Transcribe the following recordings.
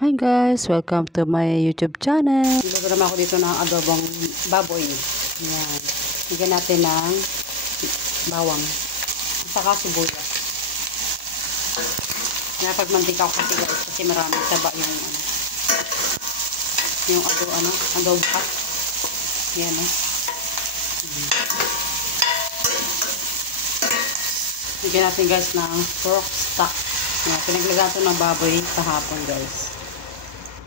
Hi guys! Welcome to my YouTube channel. Nilagyan naman ako dito ng adobong baboy. Ayan. Lagyan natin ng bawang. Saka sibuyas. Napagmantika ko kasi guys kasi maraming taba yung adobo cut. Ayan Lagyan natin guys ng pork stock. Ayan. Pinaglagyan ito ng baboy kahapon guys.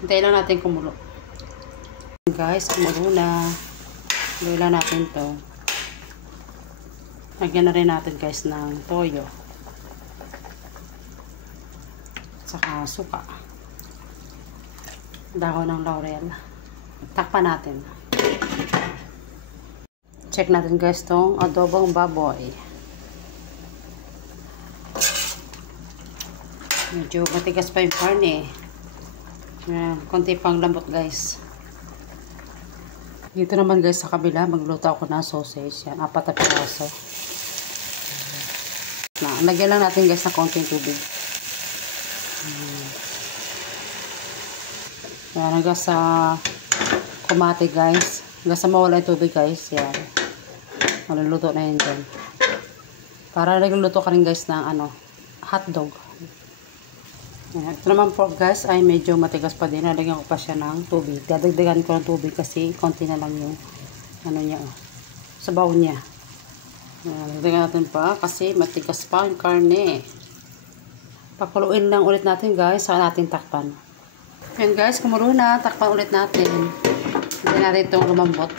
Hintayin lang natin kumulo. Guys, kumulo na. Luloy lang natin to. Lagyan na rin natin guys ng toyo. Saka suka. Dahon ng laurel. Takpan natin. Check natin guys tong adobong baboy. Medyo matigas pa yung karne. Ayan, konti pang lambot guys. Dito naman guys sa kabila, magluto ako ng sausage. Yan, 4 na piraso. Lagyan lang natin guys ng konting tubig. Yan, hanggang sa kumati guys. Hanggang sa mawala yung tubig guys. Yan. Maluluto na yun dyan. Para nagluluto ka rin guys ng hotdog. Ito naman pork guys ay medyo matigas pa din. Nalagyan ko pa siya ng tubig. Dadagdagan ko ng tubig kasi konti na lang yung sabaw niya. Dagdagan natin pa kasi matigas pa yung karne. Pakuluin lang ulit natin guys. Saka natin takpan. Yan guys, kumulo na. Takpan ulit natin. Hindi natin itong lumambot.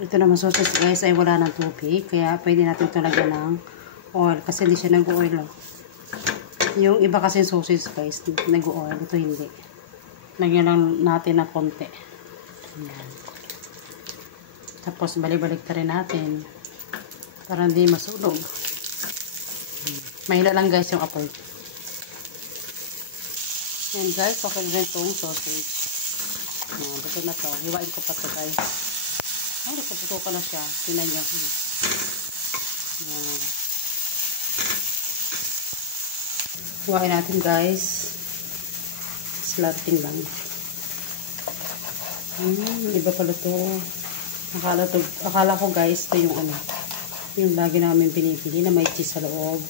Ito naman sausage guys ay wala ng tubig. Kaya pwede natin ito lagyan ng oil kasi hindi siya nag-oil. Yung iba kasi sausage guys, nag-oil. Ito hindi. Lagyan lang natin ng konti. Ayan. Tapos balik-balik na rin natin. Para hindi masunog. Mahila lang guys yung apoy. Ayan guys, okay rin itong sausage. Ayan, dito na to. Hiwain ko pa to guys. Nagpuputo na siya. Tinan nyo. Ayan. Huwain natin guys. Slating lang. Iba pala to. Akala ko guys ito yung lagi namin pinipili na may cheese sa loob.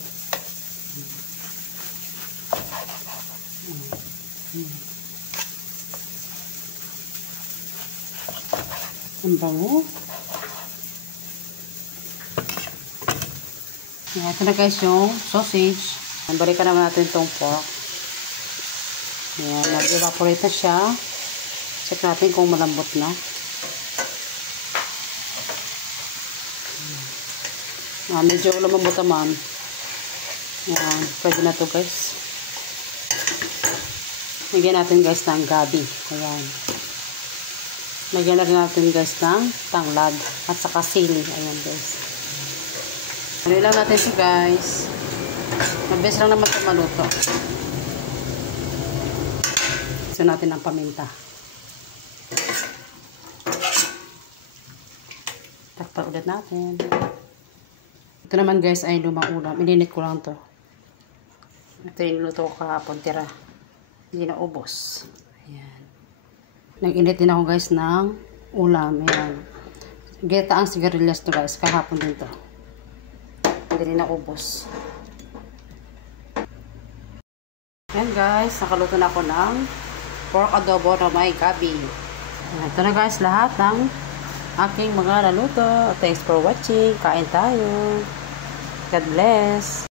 Ang bango. Ito na guys yung sausage. Balikan naman natin itong pork. Ayan, nag-evaporate na siya. Check natin kung malambot na. Medyo lumambot naman. Ayan, pwede na to guys. Lagyan natin guys ng gabi. Ayan. Lagyan na rin natin guys ng tanglad at saka sili. Ayan guys. Ano lang natin siya guys. Mabilis lang naman ito maluto. Gusto natin ng paminta. Takpan ulit natin. Ito naman guys ay lumang ulam. Ininit ko lang to. Ito yung niluto ko kahapon. Tira. Hindi na ubos. Ayan. Nag-init din ako guys ng ulam. Ayan. Gitaang sigarilyas to guys. Kahapon din to. Hindi rin na ubos. Ayan guys, nakaluto na ako ng pork adobo na may gabi. Ito na guys lahat ng aking mga naluto. Thanks for watching. Kain tayo. God bless.